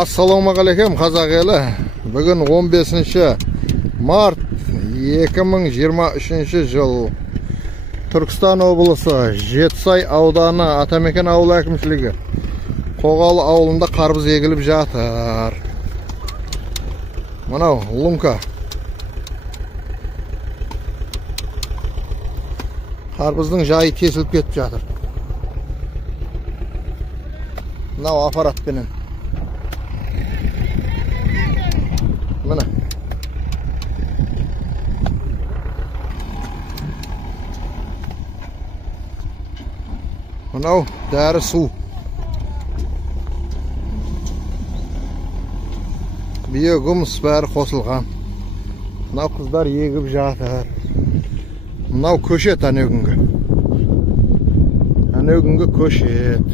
Assalamualaikum қазақ елі. Бүгін 15 март 2023 жыл. Түркістан облысы Жетісай ауданы Атамекен ауыл әкімшілігі Қоғалы ауылында қарбыз егіліп жатыр. Мынау лунка. Қарбыздың жайы кесіліп кетіп жатыр. Мынау аппаратпенен. Мына. Мынау дәрі су. Биогумус бәрі қосылған. Мынау қыздар егіп жатыр. Мынау көшет әнеугінгі. Әнеугінгі көшет.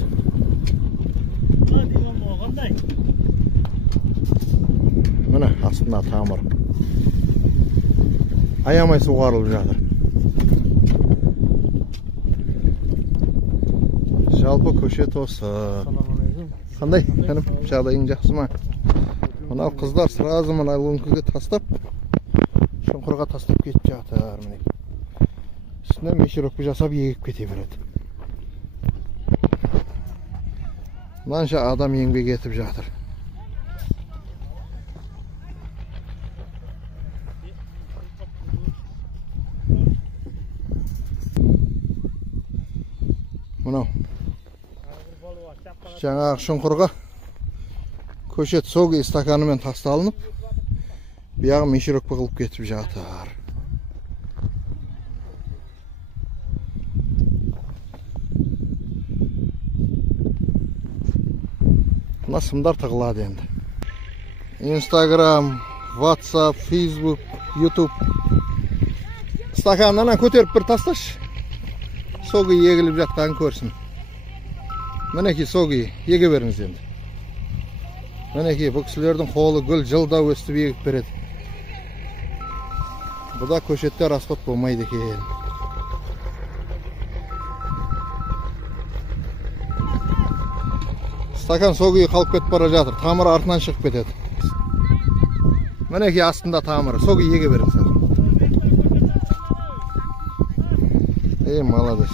Мына астына тамыр. Аямай суғарылып жатыр. Жалпы көшет осы. Қандай? Жағдайың жақсы ма? Мынау қыздар сразу мына лункіге тастап, шұңқырға тастап кетіп жатыр. Үстіне мешіропы жасап егіп кете береді. Мынанша адам еңбек етіп жатыр. Мынау жаңағы шұңқырға көшет соғы стаканымен тасталынып, бияғы мешіропы қылып кетіп жатыр. Мына сымдар тығылады енді. Instagram, WhatsApp, Facebook, YouTube. Стаканынан көтеріп бір тасташ. Соғы егіліп жатқан көрсін. Мінеки соғы еге беріңіз енді. Мінеки бұл кісілердің қолы гүл жылда өстіп егіп береді. Бұда көшетте расход болмайды екен. Стакан соғы қалып кетіп бара жатыр. Тамыры артынан шығып кетеді. Мінеки астында тамыры. Соғы еге беріңіз. Молодец.